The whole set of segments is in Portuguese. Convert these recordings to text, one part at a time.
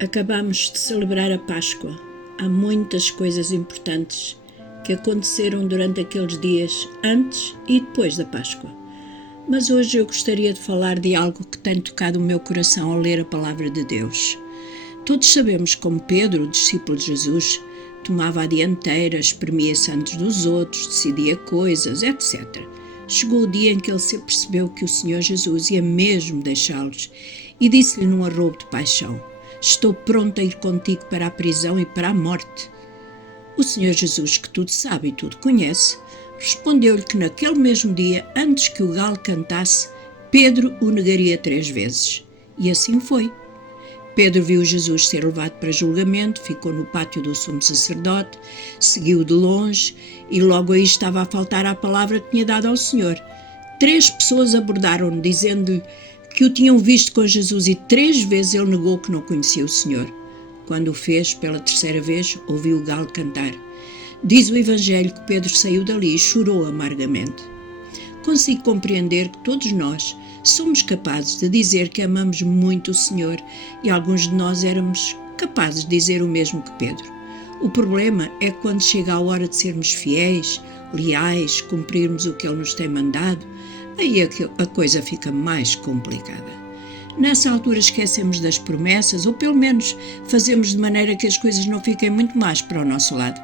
Acabamos de celebrar a Páscoa. Há muitas coisas importantes que aconteceram durante aqueles dias antes e depois da Páscoa. Mas hoje eu gostaria de falar de algo que tem tocado o meu coração ao ler a Palavra de Deus. Todos sabemos como Pedro, o discípulo de Jesus, tomava a dianteira, espremia-se antes dos outros, decidia coisas, etc. Chegou o dia em que ele se apercebeu que o Senhor Jesus ia mesmo deixá-los e disse-lhe num arroubo de paixão: "Estou pronto a ir contigo para a prisão e para a morte." O Senhor Jesus, que tudo sabe e tudo conhece, respondeu-lhe que naquele mesmo dia, antes que o galo cantasse, Pedro o negaria 3 vezes. E assim foi. Pedro viu Jesus ser levado para julgamento, ficou no pátio do sumo sacerdote, seguiu de longe e logo aí estava a faltar à palavra que tinha dado ao Senhor. 3 pessoas abordaram-no, dizendo-lhe que o tinham visto com Jesus, e 3 vezes ele negou que não conhecia o Senhor. Quando o fez pela 3ª vez, ouviu o galo cantar. Diz o Evangelho que Pedro saiu dali e chorou amargamente. Consigo compreender que todos nós somos capazes de dizer que amamos muito o Senhor, e alguns de nós éramos capazes de dizer o mesmo que Pedro. O problema é que quando chega a hora de sermos fiéis, leais, cumprirmos o que Ele nos tem mandado, aí a coisa fica mais complicada. Nessa altura esquecemos das promessas, ou pelo menos fazemos de maneira que as coisas não fiquem muito más para o nosso lado.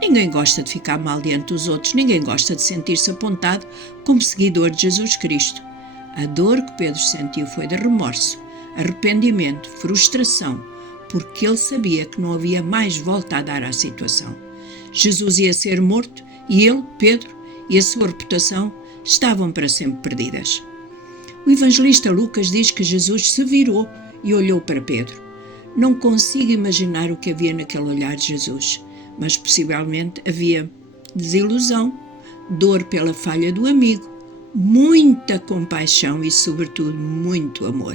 Ninguém gosta de ficar mal diante dos outros, ninguém gosta de sentir-se apontado como seguidor de Jesus Cristo. A dor que Pedro sentiu foi de remorso, arrependimento, frustração, porque ele sabia que não havia mais volta a dar à situação. Jesus ia ser morto e ele, Pedro, e a sua reputação estavam para sempre perdidas. O evangelista Lucas diz que Jesus se virou e olhou para Pedro. Não consigo imaginar o que havia naquele olhar de Jesus, mas possivelmente havia desilusão, dor pela falha do amigo, muita compaixão e, sobretudo, muito amor.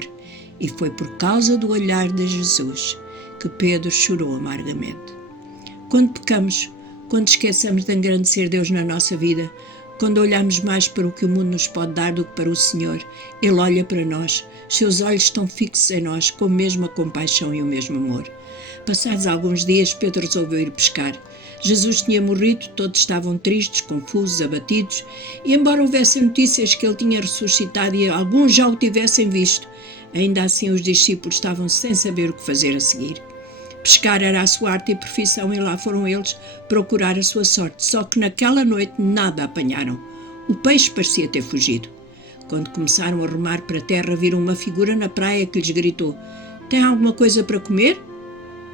E foi por causa do olhar de Jesus que Pedro chorou amargamente. Quando pecamos, quando esquecemos de engrandecer Deus na nossa vida, quando olhamos mais para o que o mundo nos pode dar do que para o Senhor, Ele olha para nós, seus olhos estão fixos em nós com a mesma compaixão e o mesmo amor. Passados alguns dias, Pedro resolveu ir pescar. Jesus tinha morrido, todos estavam tristes, confusos, abatidos, e embora houvesse notícias que ele tinha ressuscitado e alguns já o tivessem visto, ainda assim os discípulos estavam sem saber o que fazer a seguir. Pescar era a sua arte e profissão, e lá foram eles procurar a sua sorte, só que naquela noite nada apanharam. O peixe parecia ter fugido. Quando começaram a remar para a terra, viram uma figura na praia que lhes gritou: "Tem alguma coisa para comer?"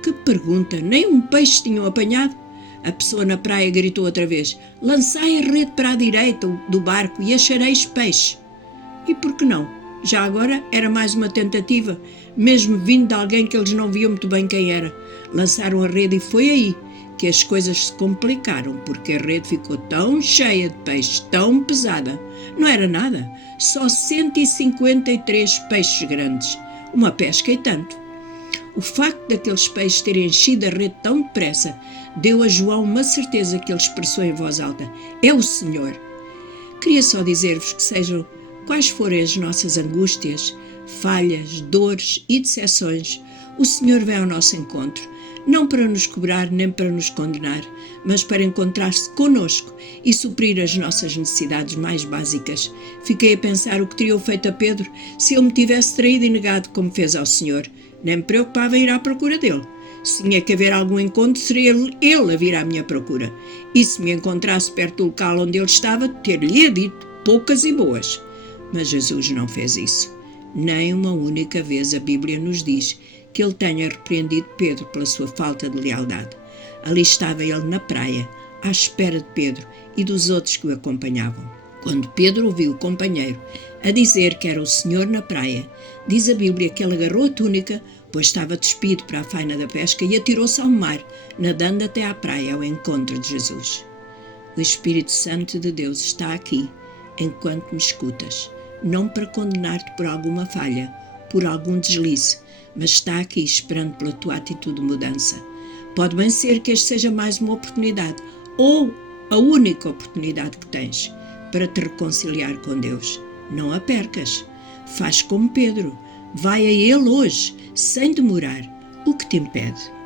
Que pergunta! Nem um peixe tinham apanhado. A pessoa na praia gritou outra vez: "Lançai a rede para a direita do barco e achareis peixe." E por que não? Já agora era mais uma tentativa, mesmo vindo de alguém que eles não viam muito bem quem era. Lançaram a rede e foi aí que as coisas se complicaram, porque a rede ficou tão cheia de peixes, tão pesada. Não era nada, só 153 peixes grandes. Uma pesca e tanto. O facto daqueles peixes terem enchido a rede tão depressa deu a João uma certeza que ele expressou em voz alta: "É o Senhor." Queria só dizer-vos que sejam quais forem as nossas angústias, falhas, dores e decepções, o Senhor vem ao nosso encontro, não para nos cobrar nem para nos condenar, mas para encontrar-se connosco e suprir as nossas necessidades mais básicas. Fiquei a pensar o que teria feito a Pedro se ele me tivesse traído e negado como fez ao Senhor. Nem me preocupava em ir à procura dele. Se tinha que haver algum encontro, seria ele a vir à minha procura. E se me encontrasse perto do local onde ele estava, ter-lhe dito poucas e boas. Mas Jesus não fez isso. Nem uma única vez a Bíblia nos diz que ele tenha repreendido Pedro pela sua falta de lealdade. Ali estava ele na praia, à espera de Pedro e dos outros que o acompanhavam. Quando Pedro ouviu o companheiro a dizer que era o Senhor na praia, diz a Bíblia que ele agarrou a túnica, pois estava despido para a faina da pesca, e atirou-se ao mar, nadando até à praia ao encontro de Jesus. O Espírito Santo de Deus está aqui, enquanto me escutas, não para condenar-te por alguma falha, por algum deslize, mas está aqui esperando pela tua atitude de mudança. Pode bem ser que este seja mais uma oportunidade, ou a única oportunidade que tens, para te reconciliar com Deus. Não a percas. Faz como Pedro. Vai a Ele hoje, sem demorar. O que te impede?